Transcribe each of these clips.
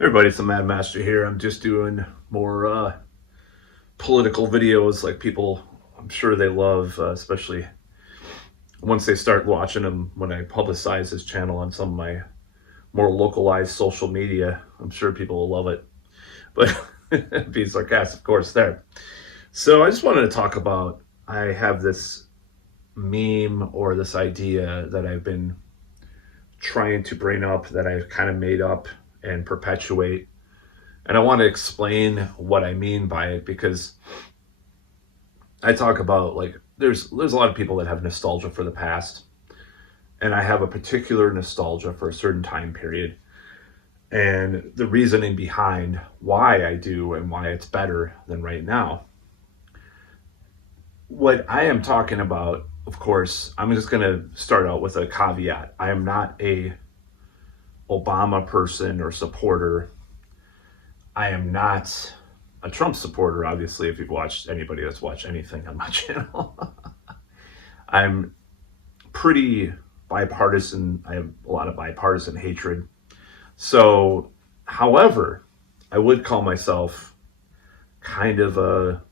Everybody, it's the Mad Master here. I'm just doing more political videos like people, I'm sure they love, especially once they start watching them when I publicize this channel on some of my more localized social media. I'm sure people will love it. But being sarcastic, of course, there. So I just wanted to talk about I have this meme or this idea that I've been trying to bring up that I've kind of made up and perpetuate. And I want to explain what I mean by it because I talk about like there's a lot of people that have nostalgia for the past, and I have a particular nostalgia for a certain time period. And the reasoning behind why I do and why it's better than right now. What I am talking about, of course, I'm just going to start out with a caveat. I am not a Obama person or supporter. I am not a Trump supporter, obviously, if you've watched anybody that's watched anything on my channel. I'm pretty bipartisan. I have a lot of bipartisan hatred. So, however, I would call myself kind of a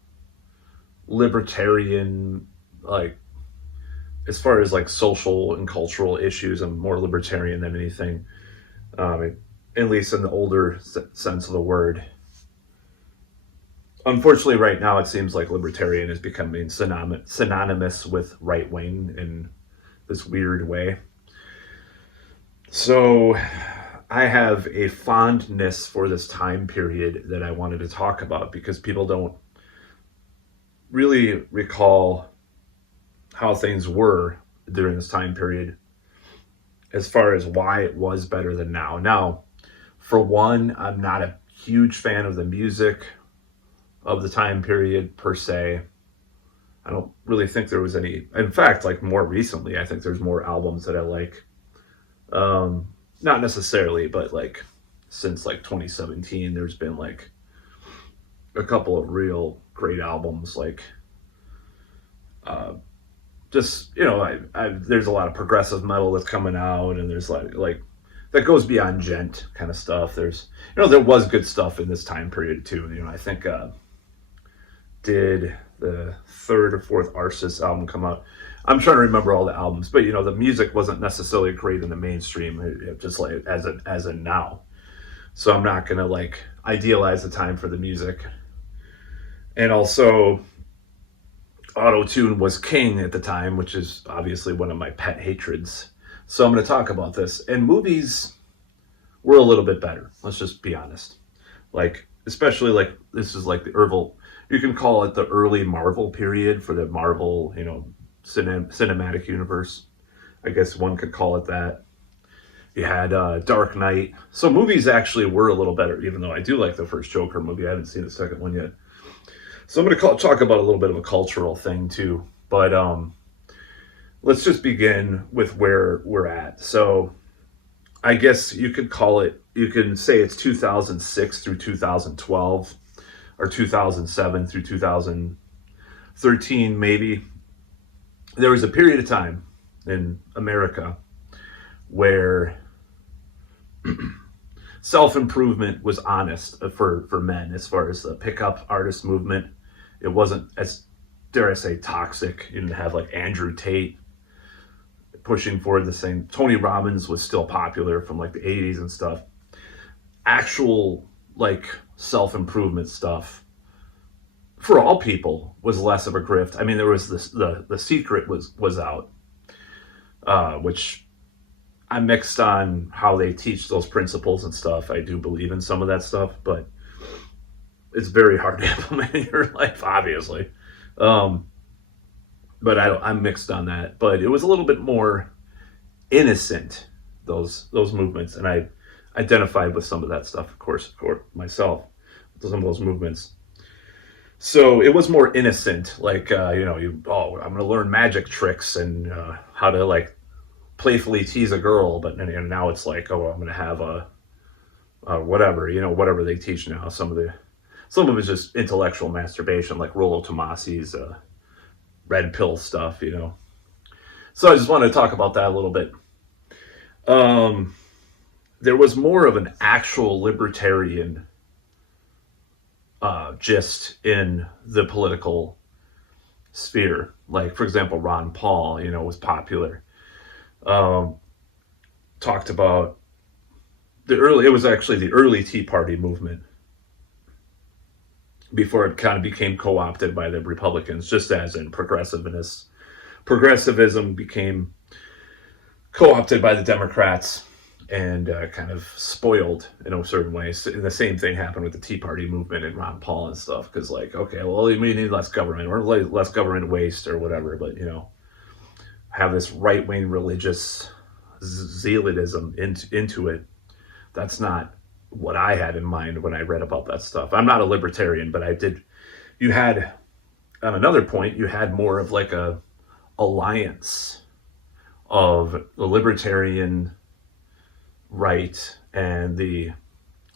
libertarian, like, as far as like social and cultural issues, I'm more libertarian than anything, at least in the older sense of the word. Unfortunately, right now it seems like libertarian is becoming synonymous with right wing in this weird way. So I have a fondness for this time period that I wanted to talk about because people don't really recall how things were during this time period as far as why it was better than now. Now, for one, I'm not a huge fan of the music of the time period per se. I don't really think there was any. In fact, like more recently, I think there's more albums that I like. Not necessarily, but like since like 2017, there's been like a couple of real great albums. Like, just there's a lot of progressive metal that's coming out, and there's like that goes beyond gent kind of stuff. There's there was good stuff in this time period too. I think did the third or fourth Arsis album come out? I'm trying to remember all the albums, but the music wasn't necessarily great in the mainstream, just like as a now. So I'm not gonna like idealize the time for the music. And also, auto tune was king at the time, which is obviously one of my pet hatreds. So I'm gonna talk about this. And movies were a little bit better. Let's just be honest. Like especially like this is like the you can call it the early Marvel period for the Marvel, cinematic universe. I guess one could call it that. You had Dark Knight. So movies actually were a little better, even though I do like the first Joker movie. I haven't seen the second one yet. So I'm going to talk about a little bit of a cultural thing too. But let's just begin with where we're at. So I guess you could call it, you can say it's 2006 through 2012 or 2007 through 2013 maybe. There was a period of time in America where self-improvement was honest for men as far as the pickup artist movement. It wasn't, as dare I say, toxic. You didn't have like Andrew Tate pushing forward the same. Tony Robbins was still popular from like the 80s and stuff. Actual like self-improvement stuff for all people was less of a grift. I mean, there was this, the Secret was out, which I'm mixed on how they teach those principles and stuff. I do believe in some of that stuff, but it's very hard to implement in your life, obviously. But I'm mixed on that. But it was a little bit more innocent, those movements, and I identified with some of that stuff, of course myself, some of those movements. So it was more innocent, like I'm going to learn magic tricks and how to like playfully tease a girl, but now it's like, oh, I'm going to have a whatever, whatever they teach now. Some of it's just intellectual masturbation, like Rollo Tomasi's red pill stuff. So I just wanted to talk about that a little bit. there was more of an actual libertarian gist in the political sphere. Like, for example, Ron Paul, was popular. Um, Talked about it was actually the early Tea Party movement before it kind of became co-opted by the Republicans, just as in progressivism became co-opted by the Democrats and kind of spoiled in a certain way. So, and the same thing happened with the Tea Party movement and Ron Paul and stuff. Because like, okay, well, we need less government or less government waste or whatever. But have this right-wing religious zealotism into it. That's not what I had in mind when I read about that stuff. I'm not a libertarian, but you had, on another point, you had more of like a alliance of the libertarian right and the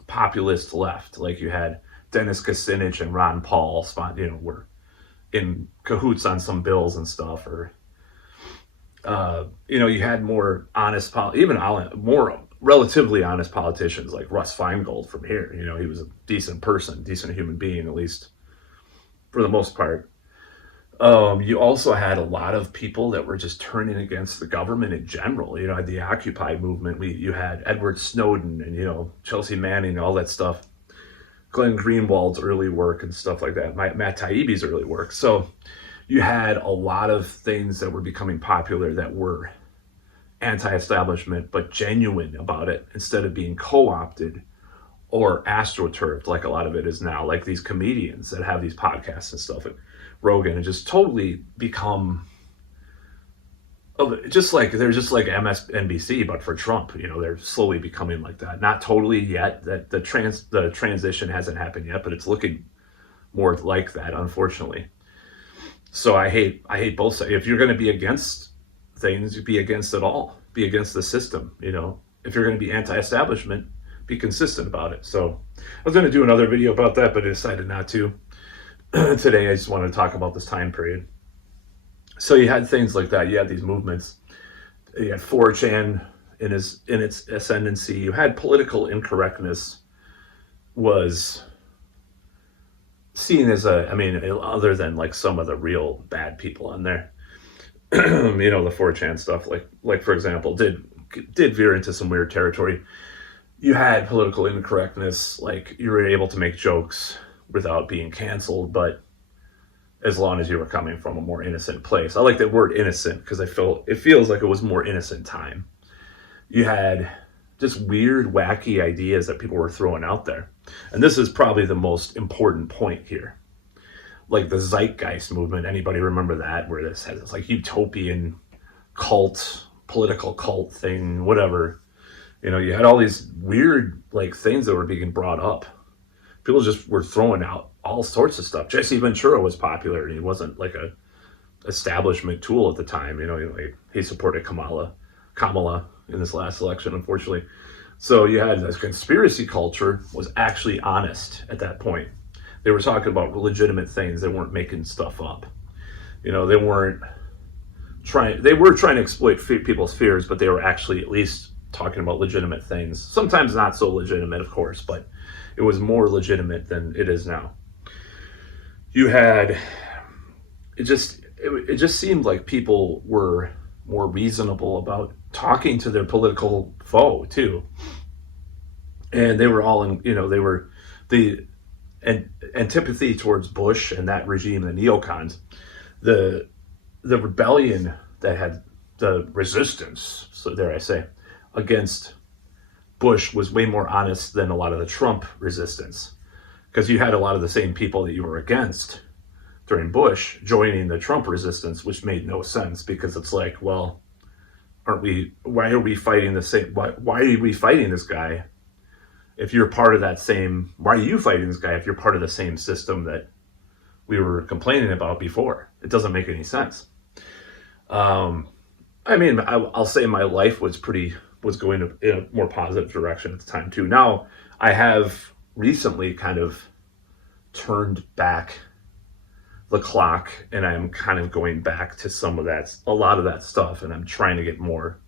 populist left. Like you had Dennis Kucinich and Ron Paul, were in cahoots on some bills and stuff, or you had more honest, more relatively honest politicians like Russ Feingold from here. He was a decent person, decent human being, at least for the most part. You also had a lot of people that were just turning against the government in general. The Occupy movement. You had Edward Snowden and Chelsea Manning and all that stuff. Glenn Greenwald's early work and stuff like that. Matt Taibbi's early work. So you had a lot of things that were becoming popular that were anti-establishment but genuine about it, instead of being co-opted or astroturfed like a lot of it is now. Like these comedians that have these podcasts and stuff, and Rogan, and just totally become they're just like MSNBC but for Trump. They're slowly becoming like that. Not totally yet. That the transition hasn't happened yet, but it's looking more like that, unfortunately. So I hate both sides. If you're going to be against things, you be against it all. Be against the system. If you're going to be anti-establishment, be consistent about it. So I was going to do another video about that, but I decided not to. Today I just wanted to talk about this time period. So you had things like that. You had these movements. You had 4chan in its ascendancy. You had political incorrectness was seen as other than like some of the real bad people on there. The 4chan stuff, like for example, did veer into some weird territory. You had political incorrectness, like you were able to make jokes without being canceled, but as long as you were coming from a more innocent place. I like that word innocent because it feels like it was more innocent time. You had just weird, wacky ideas that people were throwing out there. And this is probably the most important point here. Like the Zeitgeist movement, anybody remember that? Where this has this like utopian political cult thing, whatever. You had all these weird like things that were being brought up. People just were throwing out all sorts of stuff. Jesse Ventura was popular, and he wasn't like a establishment tool at the time. He supported Kamala in this last election, unfortunately. So you had this conspiracy culture was actually honest at that point. They were talking about legitimate things. They weren't making stuff up. They were trying to exploit people's fears, but they were actually at least talking about legitimate things. Sometimes not so legitimate, of course, but it was more legitimate than it is now. You had it just seemed like people were more reasonable about talking to their political foe too. And they were all they were the antipathy towards Bush and that regime, the neocons, the rebellion that had the resistance, so dare I say, against Bush was way more honest than a lot of the Trump resistance, because you had a lot of the same people that you were against during Bush joining the Trump resistance, which made no sense, because it's like, well, why are we fighting the same? Why are we fighting this guy if you're part of that same? Why are you fighting this guy if you're part of the same system that we were complaining about before? It doesn't make any sense. I'll say my life was going in a more positive direction at the time too. Now I have recently kind of turned back the clock, and I'm kind of going back to a lot of that stuff, and I'm trying to get more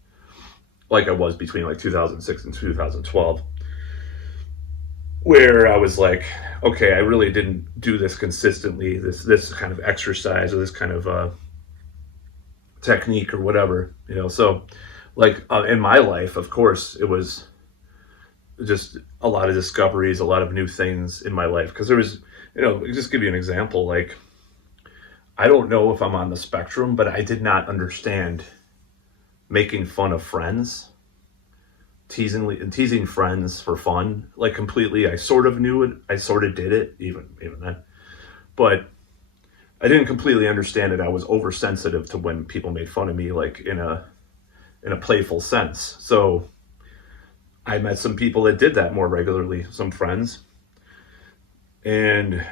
like I was between like 2006 and 2012, where I was like, okay, I really didn't do this consistently, this kind of exercise or this kind of technique or whatever, you know. So, like in my life, of course, it was just a lot of discoveries, a lot of new things in my life. Because there was, you know, just give you an example. Like, I don't know if I'm on the spectrum, but I did not understand making fun of friends, teasing friends for fun, like completely. I sort of knew it. I sort of did it, even then, but I didn't completely understand it. I was oversensitive to when people made fun of me, like in a playful sense. So I met some people that did that more regularly, some friends, and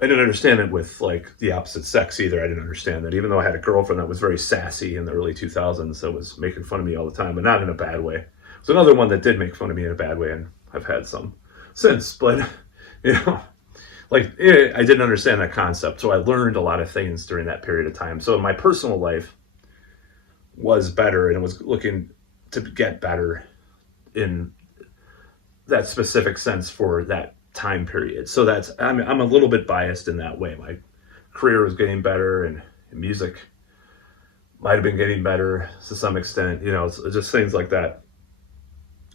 I didn't understand it with like the opposite sex either. I didn't understand that, even though I had a girlfriend that was very sassy in the early 2000s that was making fun of me all the time, but not in a bad way. There's another one that did make fun of me in a bad way, and I've had some since, but you know, like I didn't understand that concept. So I learned a lot of things during that period of time. So my personal life was better, and it was looking to get better in that specific sense for that time period. So that's, I'm a little bit biased in that way. My career was getting better, and music might have been getting better to some extent. You know, it's just things like that.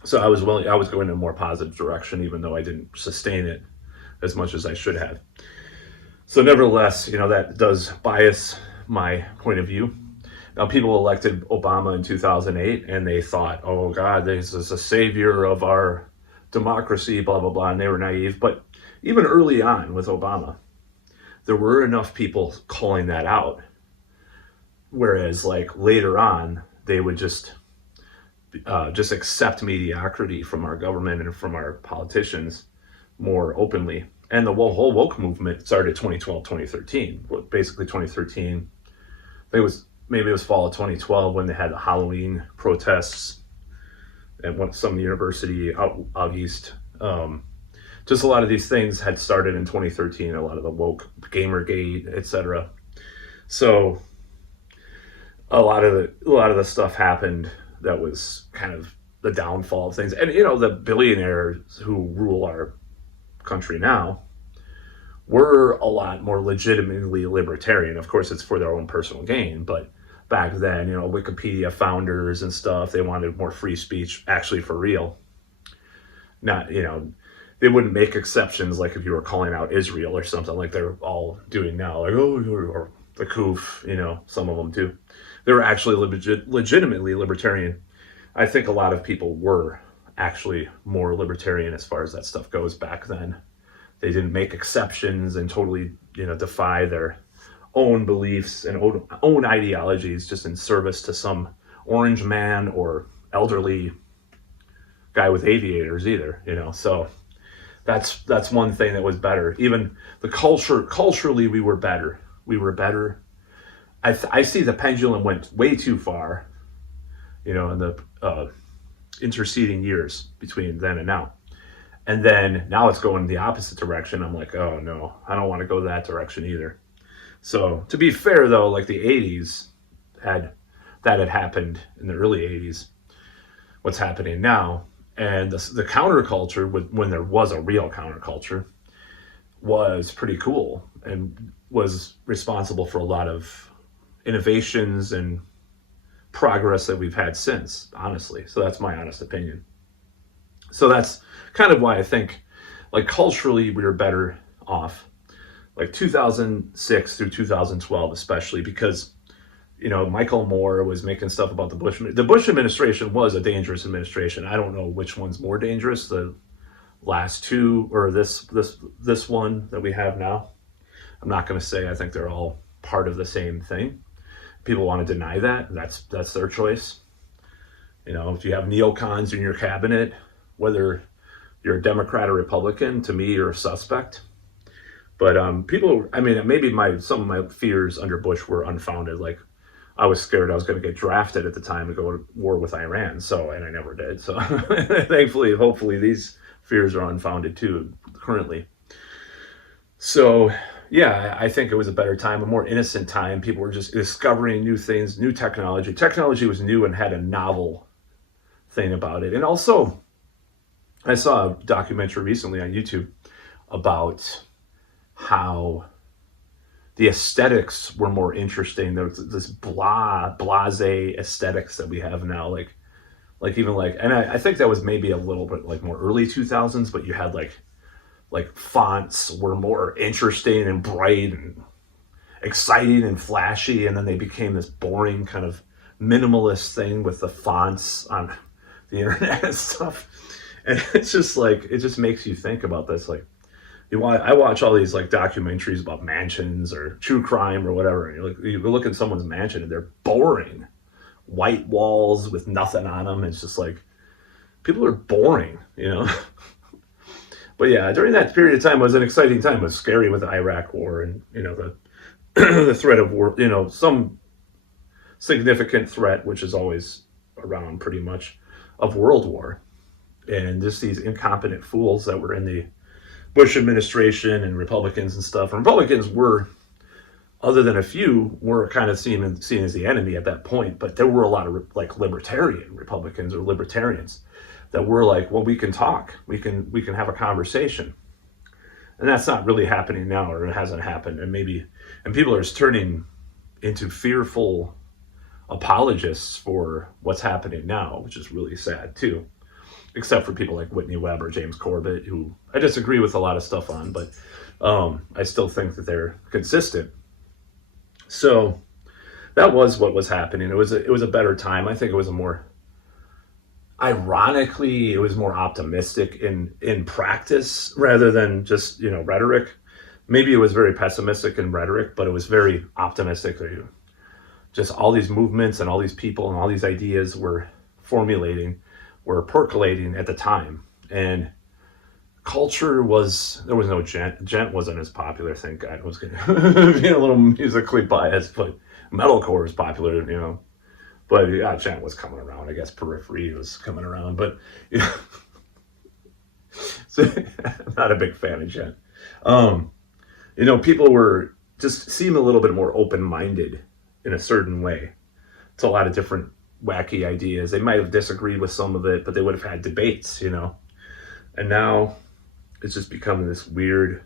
So I was going in a more positive direction, even though I didn't sustain it as much as I should have. So nevertheless, you know, that does bias my point of view. Now, people elected Obama in 2008, and they thought, oh God, this is a savior of our democracy, blah, blah, blah, and they were naive. But even early on with Obama, there were enough people calling that out. Whereas like later on, they would just accept mediocrity from our government and from our politicians more openly. And the whole woke movement started 2012, 2013. Basically 2013, maybe it was fall of 2012 when they had the Halloween protests at some university out east. Just a lot of these things had started in 2013, a lot of the woke Gamergate, etc. So a lot of the stuff happened that was kind of the downfall of things. And you know, the billionaires who rule our country now were a lot more legitimately libertarian. Of course, it's for their own personal gain, but back then, you know, Wikipedia founders and stuff, they wanted more free speech, actually for real. Not, you know, they wouldn't make exceptions like if you were calling out Israel or something like they're all doing now, like, oh, or the Kuf, you know, some of them too. They were actually legitimately libertarian. I think a lot of people were actually more libertarian as far as that stuff goes back then. They didn't make exceptions and totally, you know, defy their own beliefs and own ideologies just in service to some orange man or elderly guy with aviators either, you know. So that's one thing that was better. Even the culturally, we were better. I see the pendulum went way too far, you know, in the interceding years between then and now. And then now it's going the opposite direction. I'm like, oh no, I don't want to go that direction either. So to be fair though, like the 80s had happened in the early 80s, what's happening now, and the counterculture, when there was a real counterculture, was pretty cool and was responsible for a lot of innovations and progress that we've had since, honestly. So that's my honest opinion. So that's kind of why I think, like, culturally we were better off, like 2006 through 2012 especially, because, you know, Michael Moore was making stuff about the Bush administration was a dangerous administration. I don't know which one's more dangerous, the last two or this one that we have now. I'm not going to say. I think they're all part of the same thing. People want to deny that. That's their choice. You know, if you have neocons in your cabinet, whether you're a Democrat or Republican, to me, you're a suspect. But people, I mean, maybe some of my fears under Bush were unfounded. Like, I was scared I was going to get drafted at the time to go to war with Iran. So, and I never did. So thankfully, hopefully these fears are unfounded too currently. So, yeah, I think it was a better time, a more innocent time. People were just discovering new things, new technology. Technology was new and had a novel thing about it. And also, I saw a documentary recently on YouTube about how the aesthetics were more interesting. There was this blase aesthetics that we have now, like even like, and I think that was maybe a little bit like more early 2000s, but you had like fonts were more interesting and bright and exciting and flashy, and then they became this boring kind of minimalist thing with the fonts on the internet and stuff. And it's just like it just makes you think about this. Like I watch all these like documentaries about mansions or true crime or whatever, and you look at someone's mansion and they're boring, white walls with nothing on them. It's just like people are boring, you know. But yeah, during that period of time, it was an exciting time. It was scary with the Iraq War and the the threat of war. Some significant threat, which is always around pretty much, of world war, and just these incompetent fools that were in the Bush administration and Republicans and stuff. And Republicans were, other than a few, were kind of seen as the enemy at that point. But there were a lot of like libertarian Republicans or libertarians that were like, well, we can talk, we can have a conversation, and that's not really happening now, or it hasn't happened. And people are just turning into fearful apologists for what's happening now, which is really sad too. Except for people like Whitney Webb or James Corbett, who I disagree with a lot of stuff on, but I still think that they're consistent. So that was what was happening. It was a better time. I think it was a more, ironically, it was more optimistic in practice rather than just rhetoric. Maybe it was very pessimistic in rhetoric, but it was very optimistic. Just all these movements and all these people and all these ideas were percolating at the time. And culture there was no gent. Gent wasn't as popular, thank God. I was going to be a little musically biased, but metalcore is popular, But yeah, gent was coming around. I guess Periphery was coming around, but so, I'm not a big fan of gent. People were just seem a little bit more open-minded in a certain way to a lot of different wacky ideas. They might have disagreed with some of it, but they would have had debates, And now it's just become this weird,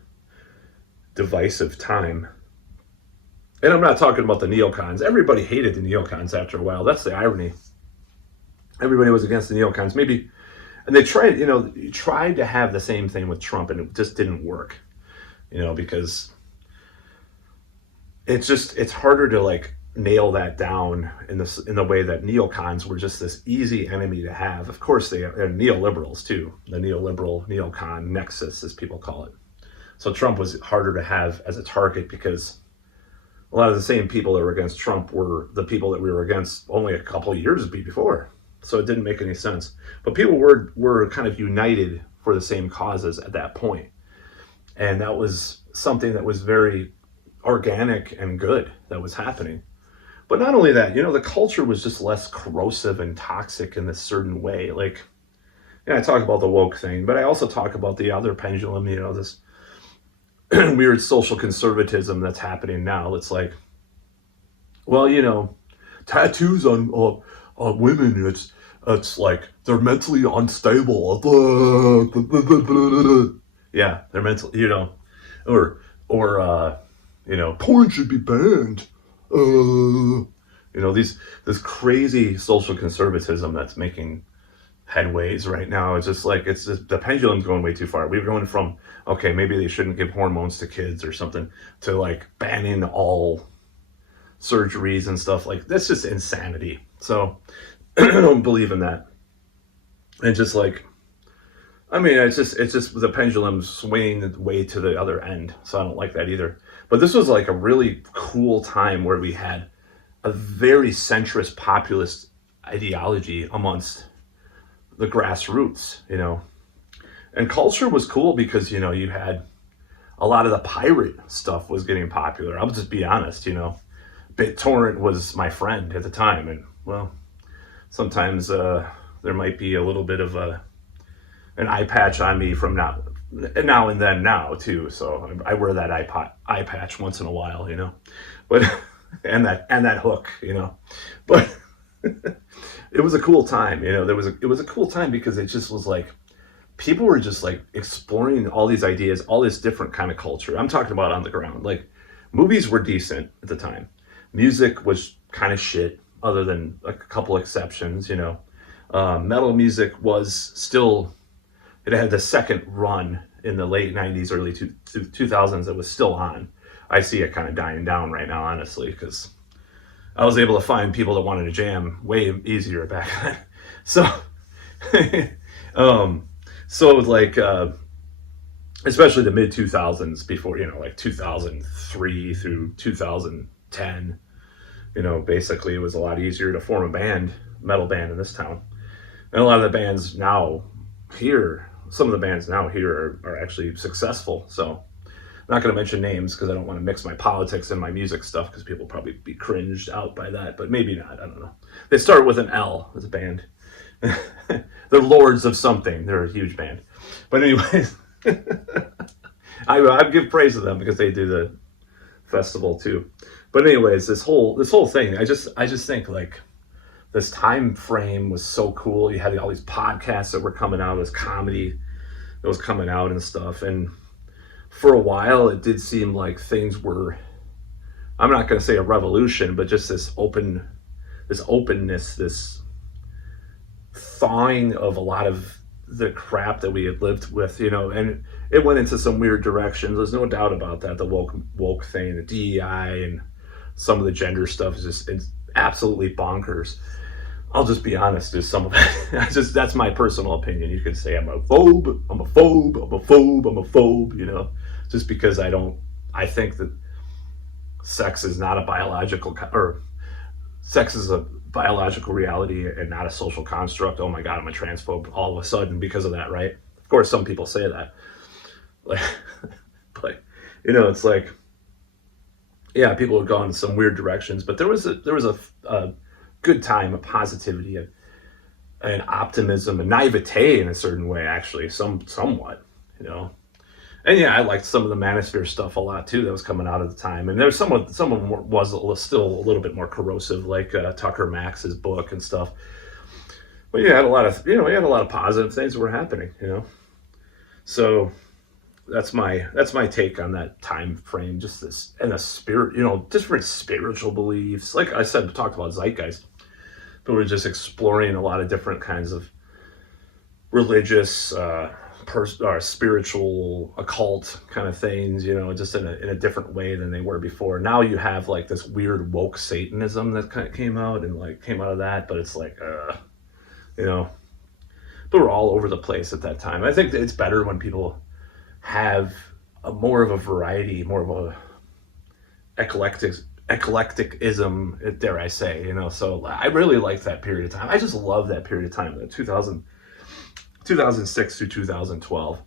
divisive time. And I'm not talking about the neocons. Everybody hated the neocons after a while. That's the irony. Everybody was against the neocons. Maybe, and they tried to have the same thing with Trump, and it just didn't work. Because it's harder to like nail that down in the way that neocons were just this easy enemy to have. Of course, they are neoliberals too. The neocon nexus, as people call it. So Trump was harder to have as a target because a lot of the same people that were against Trump were the people that we were against only a couple of years before. So it didn't make any sense. But people were kind of united for the same causes at that point. And that was something that was very organic and good that was happening. But not only that, the culture was just less corrosive and toxic in this certain way. Like, I talk about the woke thing, but I also talk about the other pendulum, this weird social conservatism that's happening now. It's like, well, tattoos on women, it's like they're mentally unstable. Yeah, they're mentally, or porn should be banned. This crazy social conservatism that's making headways right now. It's just like the pendulum's going way too far. We're going from, okay, maybe they shouldn't give hormones to kids or something, to like banning all surgeries and stuff. Like, that's just insanity. So I don't believe in that. And just like, it's just the pendulum swinging way to the other end. So I don't like that either. But this was like a really cool time where we had a very centrist populist ideology amongst the grassroots, And culture was cool because, you had a lot of the pirate stuff was getting popular. I'll just be honest, BitTorrent was my friend at the time. And, well, sometimes there might be a little bit of an eye patch on me from not now and then now too. So I wear that eye patch once in a while, you know, but and that hook, you know, but it was a cool time, you know. It was a cool time because it just was like people were just like exploring all these ideas, all this different kind of culture. I'm talking about on the ground. Like movies were decent at the time. Music was kind of shit, other than a couple exceptions, you know. Metal music was still, it had the second run in the late 90s, early 2000s. It was still on. I see it kind of dying down right now, honestly, because I was able to find people that wanted to jam way easier back then. So, um, so like, especially the mid 2000s, before, you know, like 2003 through 2010, you know, basically it was a lot easier to form a band, metal band in this town. And a lot of the bands now here, some of the bands now here are actually successful. So I'm not going to mention names because I don't want to mix my politics and my music stuff because people probably be cringed out by that, but maybe not. I don't know. They start with an L as a band. They're Lords of something. They're a huge band. But anyways, I give praise to them because they do the festival too. But anyways, this whole thing, I just think like this time frame was so cool. You had all these podcasts that were coming out, this comedy that was coming out and stuff. And for a while, it did seem like things were, I'm not going to say a revolution, but just this openness, this thawing of a lot of the crap that we had lived with, you know. And it went into some weird directions. There's no doubt about that. The woke thing, the DEI, and some of the gender stuff is just, it's absolutely bonkers. I'll just be honest, there's some of it. That's my personal opinion. You could say I'm a phobe, you know, just because I think that sex is not a biological, or sex is a biological reality and not a social construct. Oh my God, I'm a transphobe all of a sudden because of that, right? Of course, some people say that. Like, but, you know, it's like, yeah, people have gone in some weird directions, but there was a good time of positivity and optimism and naivete in a certain way, actually, somewhat, you know. And yeah, I liked some of the Manosphere stuff a lot too that was coming out at the time. And there's some of them was still a little bit more corrosive, like Tucker Max's book and stuff. But yeah, had a lot of positive things that were happening, you know. So that's my take on that time frame, just this, and the spirit, you know, different spiritual beliefs. Like I said, we talked about Zeitgeist, but we're just exploring a lot of different kinds of religious, or spiritual, occult kind of things, you know, just in a different way than they were before. Now you have like this weird woke Satanism that kind of came out of that, but it's like, you know, but we're all over the place at that time. I think that it's better when people have more of a variety, more of a eclecticism, dare I say, you know. So I really like that period of time. I just love that period of time, the 2006 through 2012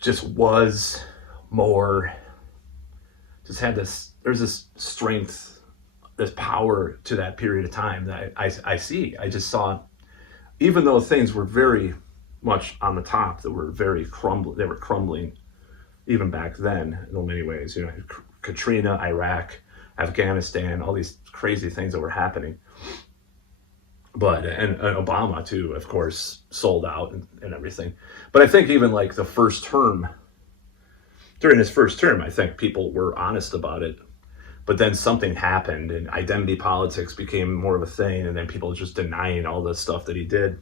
just was more, just had this, there's this strength, this power to that period of time that I see. I just saw, even though things were very much on the top, they were crumbling even back then in many ways, you know, Katrina, Iraq, Afghanistan, all these crazy things that were happening. But, and Obama too, of course, sold out and everything. But I think even like the first term, during his first term, I think people were honest about it. But then something happened and identity politics became more of a thing, and then people just denying all the stuff that he did.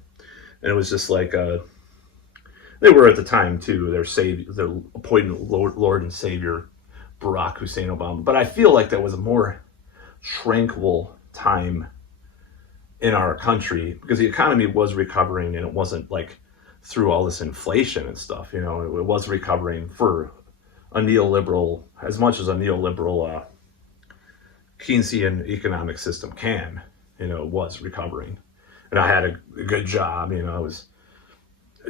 And it was just like, they were at the time too, their appointed Lord and Savior, Barack Hussein Obama. But I feel like that was a more tranquil time in our country because the economy was recovering, and it wasn't like through all this inflation and stuff, you know. It was recovering for a neoliberal, as much as a neoliberal Keynesian economic system can, you know, was recovering. And I had a good job, you know. I was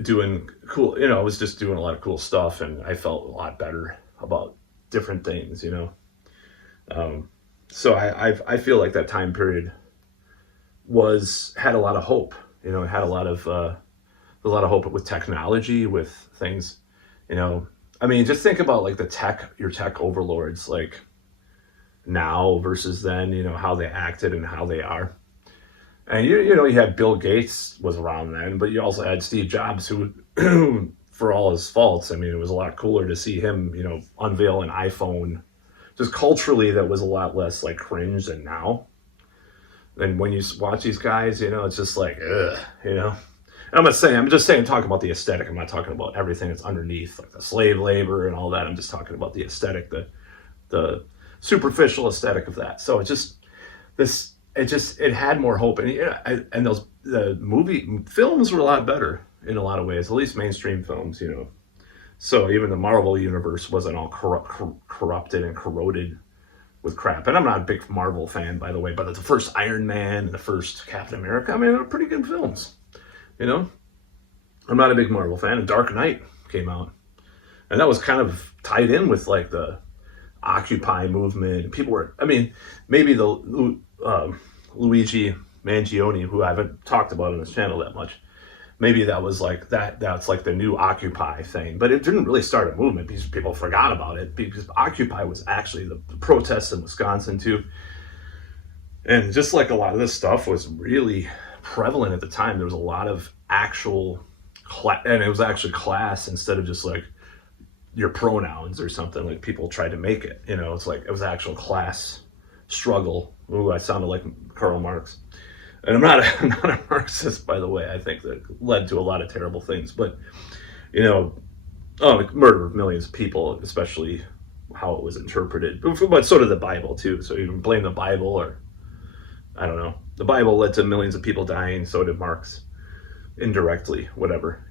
doing cool, you know, I was just doing a lot of cool stuff, and I felt a lot better about different things, you know. So I feel like that time period had a lot of hope, you know. It had a lot of hope with technology, with things, You know, I mean, just think about like your tech overlords, like now versus then, how they acted and how they are. And you had Bill Gates was around then, but you also had Steve Jobs, who, for all his faults, I mean, it was a lot cooler to see him, unveil an iPhone. Just culturally, that was a lot less like cringe than now. And when you watch these guys, it's just like, ugh, And I'm just saying, talking about the aesthetic. I'm not talking about everything that's underneath, like the slave labor and all that. I'm just talking about the aesthetic, the superficial aesthetic of that. So it had more hope, and those the movie films were a lot better in a lot of ways, at least mainstream films. So even the Marvel universe wasn't all corrupted and corroded with crap. And I'm not a big Marvel fan, by the way, but the first Iron Man and the first Captain America, I mean, they're pretty good films. I'm not a big Marvel fan. And Dark Knight came out, and that was kind of tied in with like the Occupy movement. People were, I mean, maybe the Luigi Mangione, who I haven't talked about on this channel that much, maybe that was like that's like the new Occupy thing, but it didn't really start a movement because people forgot about it, because Occupy was actually the protests in Wisconsin too. And just like a lot of this stuff was really prevalent at the time, there was a lot of actual and it was actually class instead of just like your pronouns or something, like people tried to make it. It's like it was actual class struggle. Ooh, I sounded like Karl Marx. And I'm not a Marxist, by the way. I think that led to a lot of terrible things. But, murder of millions of people, especially how it was interpreted. But so did the Bible, too. So you can blame the Bible, or, I don't know. The Bible led to millions of people dying. So did Marx. Indirectly, whatever,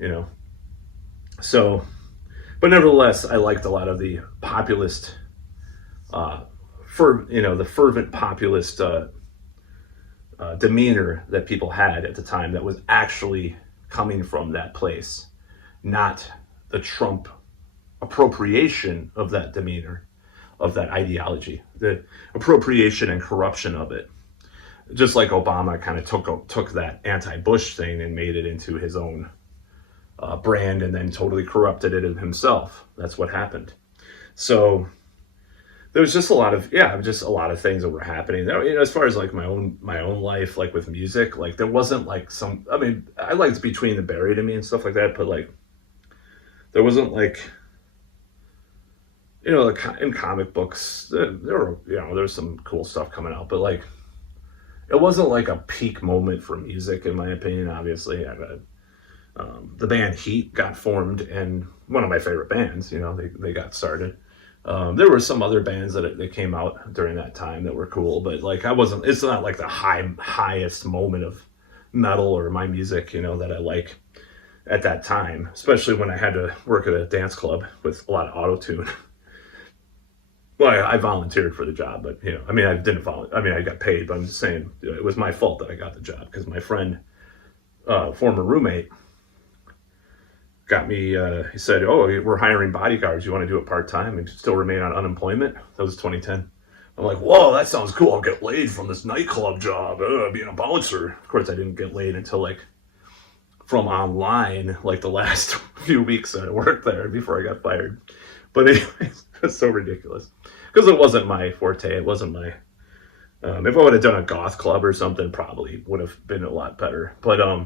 So, but nevertheless, I liked a lot of the populist, the fervent populist demeanor that people had at the time, that was actually coming from that place, not the Trump appropriation of that demeanor, of that ideology, the appropriation and corruption of it. Just like Obama kind of took that anti-Bush thing and made it into his own brand, and then totally corrupted it himself. That's what happened. So there was just a lot of things that were happening. As far as like my own life, like with music, like there wasn't like I mean, I liked Between the Buried and Me and stuff like that, but like there wasn't like, in comic books, there were, there's some cool stuff coming out, but like it wasn't like a peak moment for music, in my opinion. Obviously, the band Heat got formed, and one of my favorite bands, they got started. There were some other bands that came out during that time that were cool, but like it's not like the highest moment of metal or my music, that I like at that time, especially when I had to work at a dance club with a lot of auto-tune. Well, I volunteered for the job, but I mean, I didn't volunteer. I mean, I got paid, but I'm just saying it was my fault that I got the job, because my friend, former roommate, got me. He said, "Oh, we're hiring bodyguards. You want to do it part-time and still remain on unemployment?" That was 2010. I'm like, "Whoa, that sounds cool. I'll get laid from this nightclub job, being a bouncer." Of course, I didn't get laid until like from online, like the last few weeks that I worked there before I got fired. But anyways, it's so ridiculous, because it wasn't my forte. It wasn't my. If I would have done a goth club or something, probably would have been a lot better. But I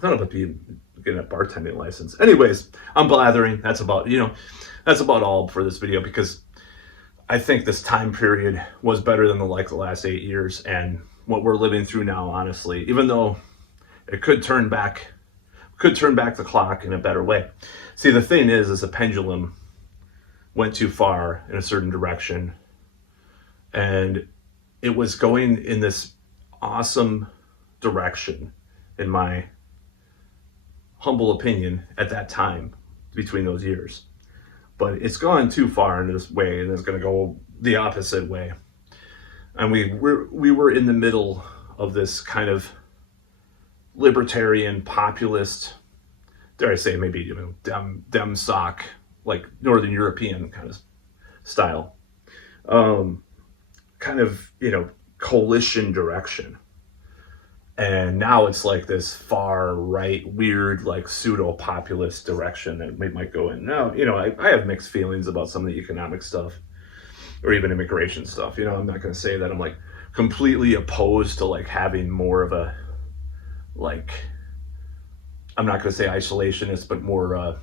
thought about getting a bartending license. Anyways, I'm blathering. That's about all for this video, because I think this time period was better than the last 8 years, and what we're living through now, honestly, even though it could turn back the clock in a better way. See, the thing is the pendulum went too far in a certain direction, and it was going in this awesome direction, in my humble opinion, at that time, between those years. But it's gone too far in this way, and it's going to go the opposite way. And we were in the middle of this kind of libertarian, populist, dare I say, maybe dem sock, like Northern European kind of style, kind of coalition direction. And now it's like this far right, weird, like pseudo populist direction that we might go in. Now, I have mixed feelings about some of the economic stuff or even immigration stuff. I'm not going to say that I'm like completely opposed to like having more of a, like, I'm not going to say isolationist, but more,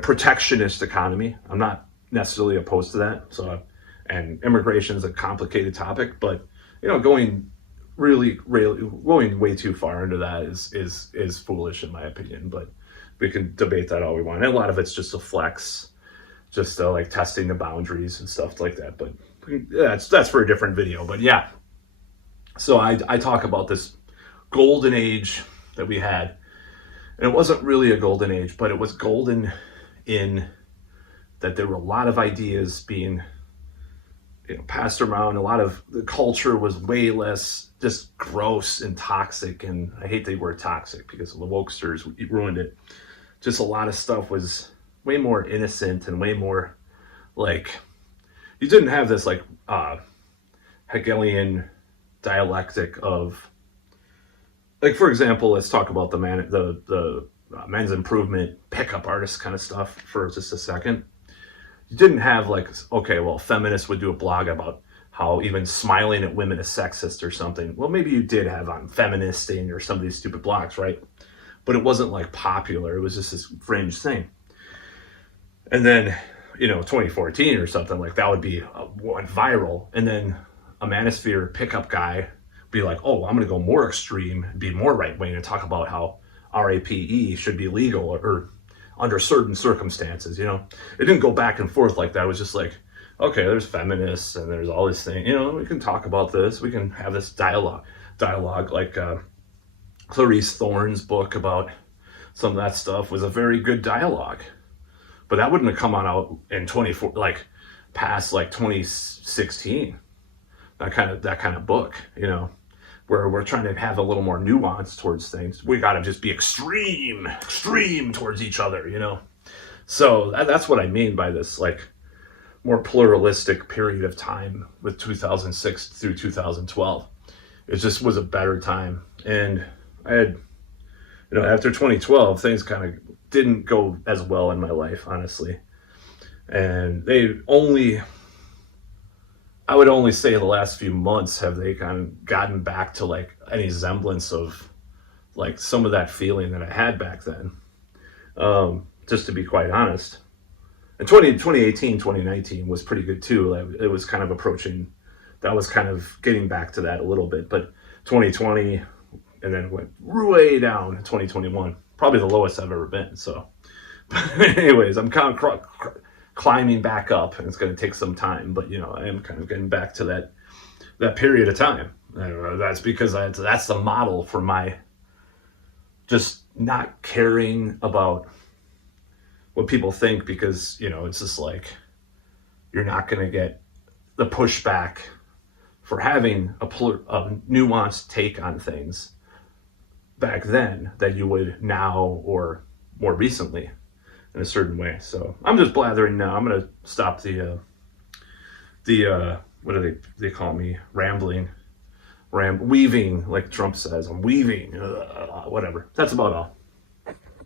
protectionist economy. I'm not necessarily opposed to that. So, and immigration is a complicated topic, but, going going way too far into that is foolish in my opinion. But we can debate that all we want. And a lot of it's just a flex, just like testing the boundaries and stuff like that. But yeah, that's for a different video. But yeah, so I talk about this golden age that we had, and it wasn't really a golden age, but it was golden in that there were a lot of ideas being passed around. A lot of the culture was way less just gross and toxic, and I hate the word toxic because the wokesters ruined it. Just a lot of stuff was way more innocent and way more like, you didn't have this like Hegelian dialectic of, like, for example, let's talk about the men's improvement pickup artist kind of stuff for just a second. You didn't have like, okay, well, feminists would do a blog about how even smiling at women is sexist or something. Well, maybe you did have on Feministing or some of these stupid blogs, right? But it wasn't like popular. It was just this fringe thing. And then, 2014 or something, like that would be went viral. And then a manosphere pickup guy be like, oh, I'm going to go more extreme, be more right wing and talk about how RAPE should be legal or under certain circumstances. It didn't go back and forth like that. It was just like, okay, there's feminists and there's all these things, we can talk about this. We can have this dialogue like Clarice Thorne's book about some of that stuff was a very good dialogue, but that wouldn't have come out in 24, like past like 2016, that kind of book, where we're trying to have a little more nuance towards things. We got to just be extreme towards each other, So that's what I mean by this, like, more pluralistic period of time with 2006 through 2012. It just was a better time. And I had, after 2012, things kind of didn't go as well in my life, honestly. And I would only say the last few months have they kind of gotten back to like any semblance of like some of that feeling that I had back then. Just to be quite honest. And 2018, 2019 was pretty good too. It was kind of approaching, that was kind of getting back to that a little bit. But 2020, and then went way down in 2021, probably the lowest I've ever been. So, but anyways, I'm kind of climbing back up, and it's going to take some time, but I am kind of getting back to that period of time. That's because that's the model for my just not caring about what people think, because it's just like, you're not going to get the pushback for having a nuanced take on things back then that you would now or more recently in a certain way. So I'm just blathering now. I'm going to stop the what do they call me? Weaving, like Trump says. I'm weaving, whatever. That's about all.